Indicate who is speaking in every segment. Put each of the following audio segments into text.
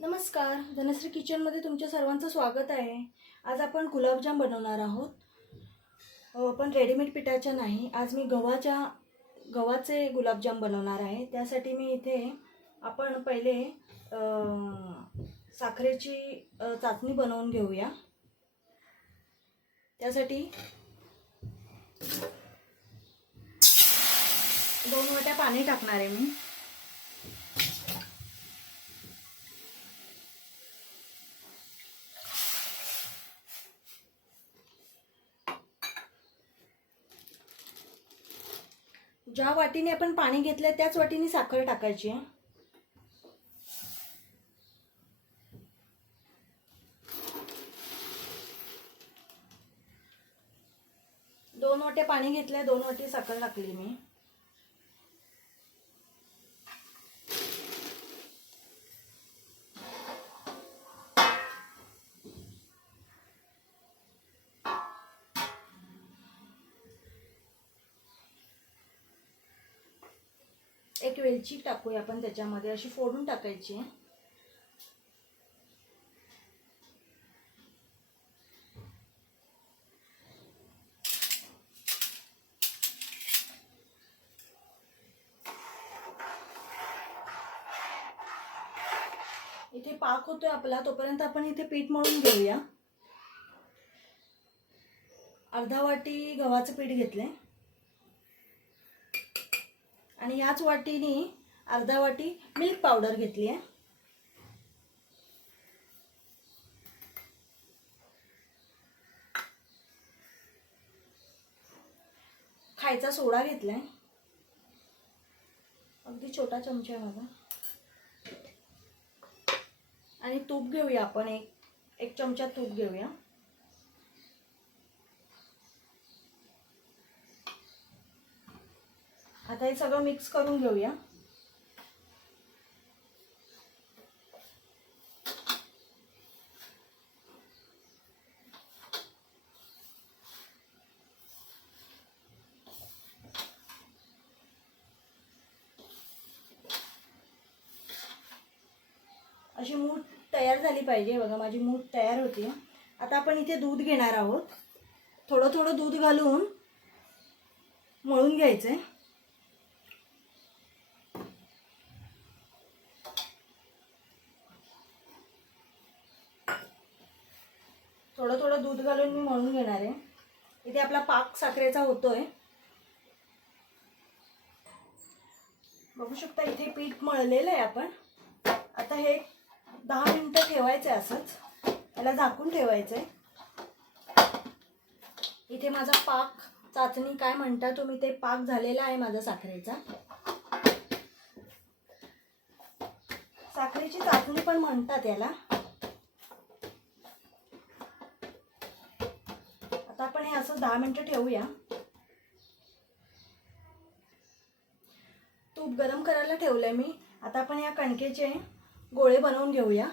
Speaker 1: नमस्कार धनश्री किचनमध्ये तुमच्या सर्वांचं स्वागत आहे. आज आपण गुलाबजाम बनवणार आहोत. पण रेडीमेड पिठाच्या नाही. आज मी गव्हाच्या गव्हाचे गुलाबजाम बनवणार आहे. त्यासाठी मी इथे आपण पहिले साखरेची चाचणी बनवून घेऊया. त्यासाठी दोन वाट्या पाणी टाकणार आहे मी. ज्या वाटीने आपण पाणी घेतलंय त्याच वाटीने साखर टाकायची दोन वाटे पाणी घेतलंय दोन वाटी साखर टाकली मी. एक वेलची टाकूया आपण त्याच्यामध्ये अशी फोडून टाकायची. इथे पाक होतोय आपला तोपर्यंत आपण इथे पीठ मळून घेऊया. अर्धा वाटी गव्हाचं पीठ घेतलंय. आणि याच वाटीने अर्धा वाटी मिल्क पावडर घेतली आहे. खायचा सोडा घेतलाय. अगदी छोटा चमचा आहे माझा. आणि तूप घेऊया आपण एक एक चमचा तूप घेऊया. आता हे सगळं मिक्स करून घेऊया. अशी मूठ तयार झाली पाहिजे. बघा माझी मूठ तयार होती. आता आपण इथे दूध घेणार आहोत. थोडं थोडं दूध घालून मळून घ्यायचं आहे थोडं थोडं दूध घालून मी मळून घेणार आहे. इथे आपला पाक साखरेचा होतोय. बघू शकता इथे पीठ मळलेलं आहे आपण. आता हे दहा मिनटं ठेवायचं आहे असंच. याला झाकून ठेवायचं आहे इथे माझा पाक चाचणी काय म्हणता तुम्ही ते पाक झालेला आहे माझा साखरेचा. साखरेची चाचणी पण म्हणतात याला. दहा मिनटं ठेवूया. तूप गरम करायला ठेवलंय मी. आता आपण या कणकेचे गोळे बनवून घेऊया.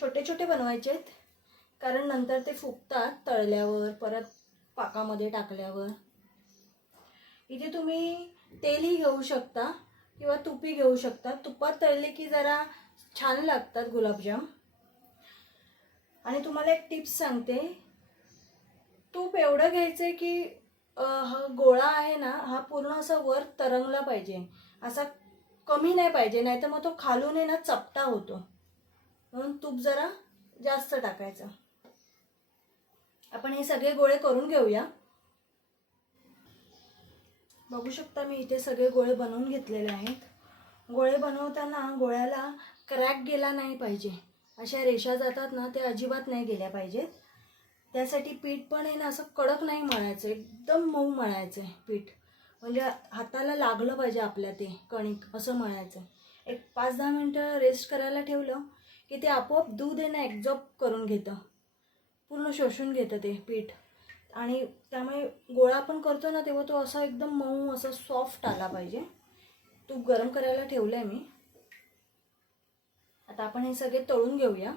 Speaker 1: छोटे छोटे बनवायचे आहेत कारण नंतर ते फुगतात तळल्यावर परत पाकामध्ये टाकल्यावर. इथे तुम्ही तेलही घेऊ शकता किंवा तुपही घेऊ शकता. तुपात तळले की जरा छान लागतात गुलाबजाम. आणि तुम्हाला एक टिप्स सांगते. तूप एवढं घ्यायचं आहे की हा गोळा आहे ना हा पूर्ण असा वर तरंगला पाहिजे. असा कमी नाही पाहिजे नाही तर मग तो खालून आहे ना चपटा होतो. म्हणून तूप जरा जास्त टाकायचं. आपण हे सगळे गोळे करून घेऊया. बघू शकता मी इथे सगळे गोळे बनवून घेतलेले आहेत. गोळे बनवताना गोळ्याला क्रॅक गेला नाही पाहिजे. अशा रेषा जातात ना ते अजिबात नाही गेल्या पाहिजेत. त्यासाठी पीठ पण आहे ना असं कडक नाही मळायचं एकदम मऊ मळायचं आहे पीठ. म्हणजे हाताला लागलं पाहिजे आपल्या ते कणिक असं मळायचं. एक पाच दहा मिनटं रेस्ट करायला ठेवलं की ते आपोआप दूध आहे ना ॲक्झॉर्ब करून घेतं. पूर्ण शोषून घेतं ते पीठ. आणि त्यामुळे गोळा पण करतो ना तेव्हा तो असा एकदम मऊ असा सॉफ्ट आला पाहिजे. तूप गरम करायला ठेवलं आहे मी. आता आपण हे सगळे तळून घेऊया.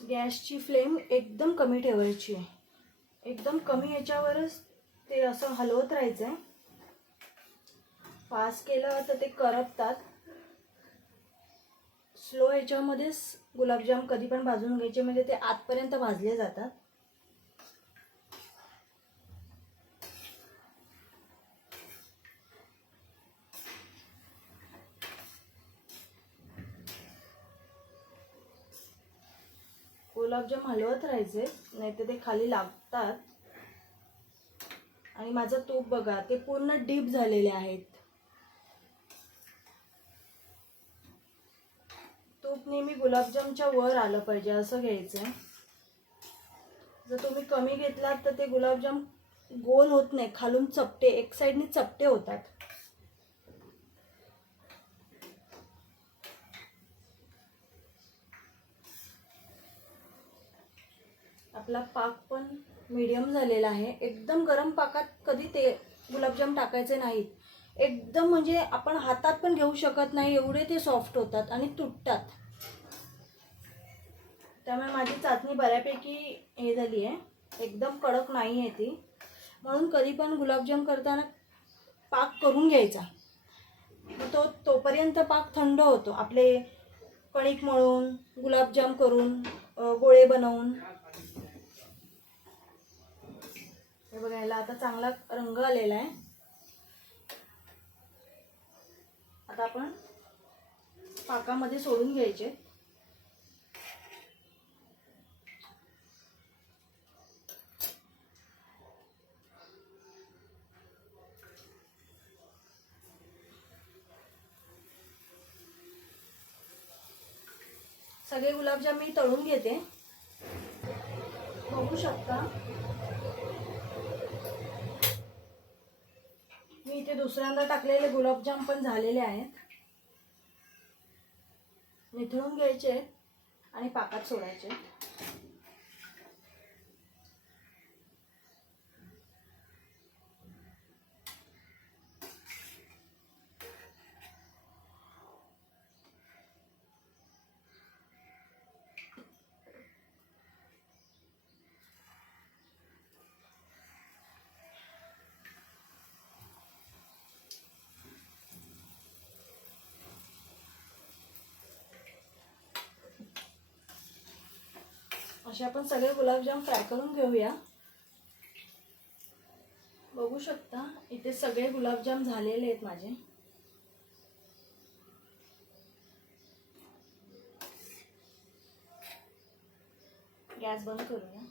Speaker 1: गॅसची फ्लेम एकदम कमी ठेवायची आहे. एकदम कमी याच्यावरच ते असं हलवत राहायचं आहे फास्ट केलं तर ते करपतात. स्लो याच्यामध्येच गुलाबजाम कधी पण भाजून घ्यायचे म्हणजे ते आतपर्यंत भाजले जातात. गुलाबजाम हलवत राहायचे नाहीतर ते खाली लागतात. आणि माझं तूप बघा ते पूर्ण डीप झालेले आहेत. तूप नेहमी गुलाबजामच्या वर आलं पाहिजे असं घ्यायचं जर तुम्ही कमी घेतलात तर ते गुलाबजाम गोल होत नाही खालून चपटे एक साईडने चपटे होतात. आपला पाक पण मीडियम झालेला आहे. एकदम गरम पाकात कधी ते गुलाबजाम टाकायचे नाहीत. एकदम म्हणजे आपण हातात पण घेऊ शकत नाही एवढे ते सॉफ्ट होतात आणि तुटतात. त्यामुळे माझी चाचणी बऱ्यापैकी हे झाली आहे. एकदम कडक नाही आहे ती. म्हणून कधी पण गुलाबजाम करताना पाक करून घ्यायचा. मग तो तोपर्यंत पाक थंड होतो. आपले कणिक मळून गुलाबजाम करून गोळे बनवून. हे बघा याला आता चांगला रंग आलेला आहे. आता आपण पाकामध्ये सोडून घ्यायचे. सगळे गुलाबजाम मी तळून घेते. बघू शकता. मी इथे दुसऱ्यांदा टाकलेले गुलाबजाम पण झालेले आहेत. निथळून घ्यायचे आणि पाकात सोडायचे. असे आपण सगळे गुलाबजाम फ्राय करून घेऊया. बघू शकता इथे सगळे गुलाबजाम झालेले आहेत माझे. गॅस बंद करूया.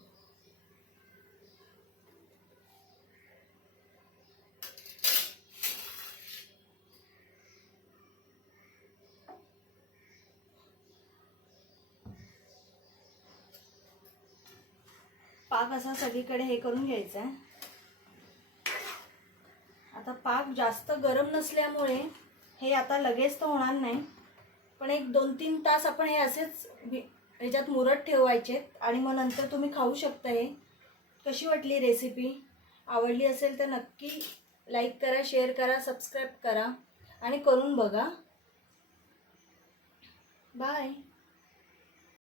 Speaker 1: पाक असा सगळीकडे हे करून घ्यायचा आहे. आता पाक जास्त गरम नसल्यामुळे हे आता लगेच तर होणार नाही. पण एक दोन तीन तास आपण हे असेच ह्याच्यात मुरत ठेवायचे आणि मग नंतर तुम्ही खाऊ शकता हे. कशी वाटली रेसिपी आवडली असेल तर नक्की लाईक करा शेअर करा सबस्क्राईब करा आणि करून बघा. बाय